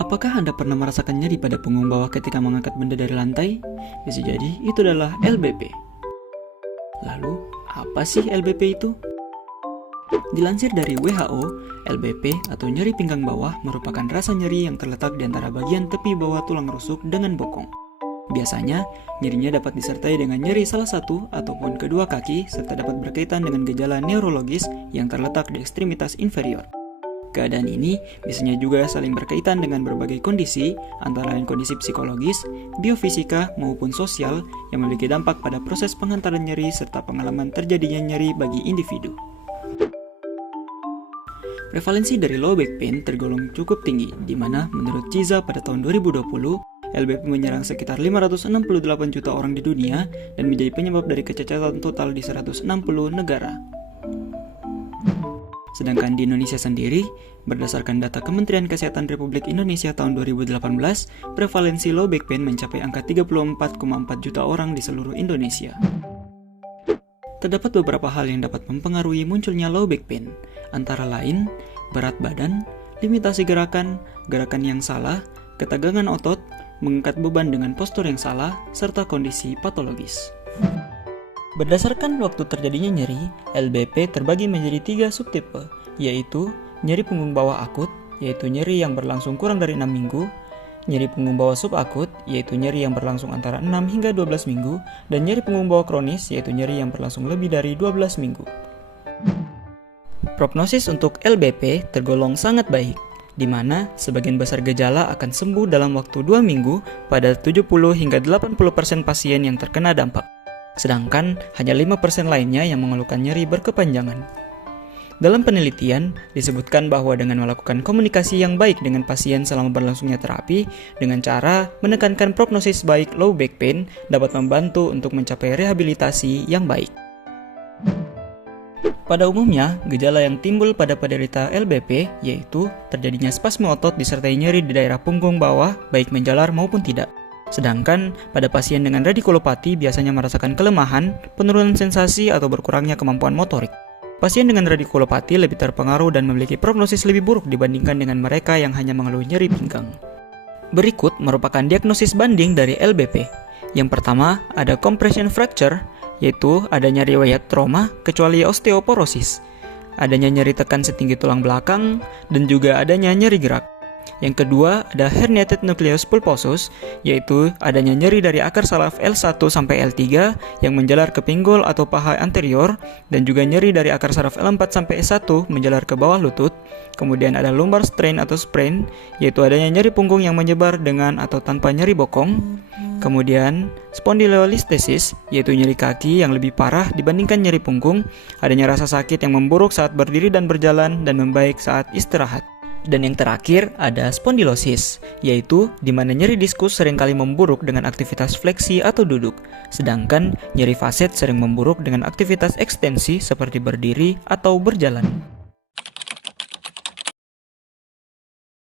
Apakah Anda pernah merasakan nyeri pada punggung bawah ketika mengangkat benda dari lantai? Bisa jadi itu adalah LBP. Lalu, apa sih LBP itu? Dilansir dari WHO, LBP atau nyeri pinggang bawah merupakan rasa nyeri yang terletak di antara bagian tepi bawah tulang rusuk dengan bokong. Biasanya, nyerinya dapat disertai dengan nyeri salah satu ataupun kedua kaki serta dapat berkaitan dengan gejala neurologis yang terletak di ekstremitas inferior. Keadaan ini biasanya juga saling berkaitan dengan berbagai kondisi, antara lain kondisi psikologis, biofisika, maupun sosial yang memiliki dampak pada proses pengantaran nyeri serta pengalaman terjadinya nyeri bagi individu. Prevalensi dari low back pain tergolong cukup tinggi, di mana menurut Ciza pada tahun 2020, LBP menyerang sekitar 568 juta orang di dunia dan menjadi penyebab dari kecacatan total di 160 negara. Sedangkan di Indonesia sendiri, berdasarkan data Kementerian Kesehatan Republik Indonesia tahun 2018, prevalensi low back pain mencapai angka 34,4 juta orang di seluruh Indonesia. Terdapat beberapa hal yang dapat mempengaruhi munculnya low back pain, antara lain berat badan, limitasi gerakan, gerakan yang salah, ketegangan otot, mengangkat beban dengan postur yang salah, serta kondisi patologis. Berdasarkan waktu terjadinya nyeri, LBP terbagi menjadi 3 subtipe, yaitu nyeri punggung bawah akut, yaitu nyeri yang berlangsung kurang dari 6 minggu, nyeri punggung bawah subakut, yaitu nyeri yang berlangsung antara 6 hingga 12 minggu, dan nyeri punggung bawah kronis, yaitu nyeri yang berlangsung lebih dari 12 minggu. Prognosis untuk LBP tergolong sangat baik, di mana sebagian besar gejala akan sembuh dalam waktu 2 minggu pada 70 hingga 80% pasien yang terkena dampak. Sedangkan hanya 5% lainnya yang mengeluhkan nyeri berkepanjangan. Dalam penelitian, disebutkan bahwa dengan melakukan komunikasi yang baik dengan pasien selama berlangsungnya terapi, dengan cara menekankan prognosis baik low back pain dapat membantu untuk mencapai rehabilitasi yang baik. Pada umumnya, gejala yang timbul pada penderita LBP yaitu terjadinya spasme otot disertai nyeri di daerah punggung bawah, baik menjalar maupun tidak. Sedangkan pada pasien dengan radikulopati biasanya merasakan kelemahan, penurunan sensasi atau berkurangnya kemampuan motorik. Pasien dengan radikulopati lebih terpengaruh dan memiliki prognosis lebih buruk dibandingkan dengan mereka yang hanya mengeluh nyeri pinggang. Berikut merupakan diagnosis banding dari LBP. Yang pertama, ada compression fracture, yaitu adanya riwayat trauma kecuali osteoporosis, adanya nyeri tekan setinggi tulang belakang, dan juga adanya nyeri gerak. Yang kedua, ada herniated nucleus pulposus, yaitu adanya nyeri dari akar saraf L1 sampai L3 yang menjalar ke pinggul atau paha anterior, dan juga nyeri dari akar saraf L4 sampai S1 menjalar ke bawah lutut. Kemudian ada lumbar strain atau sprain, yaitu adanya nyeri punggung yang menyebar dengan atau tanpa nyeri bokong. Kemudian spondylolisthesis, yaitu nyeri kaki yang lebih parah dibandingkan nyeri punggung, adanya rasa sakit yang memburuk saat berdiri dan berjalan dan membaik saat istirahat. Dan yang terakhir ada spondylosis, yaitu di mana nyeri diskus seringkali memburuk dengan aktivitas fleksi atau duduk, sedangkan nyeri faset sering memburuk dengan aktivitas ekstensi seperti berdiri atau berjalan.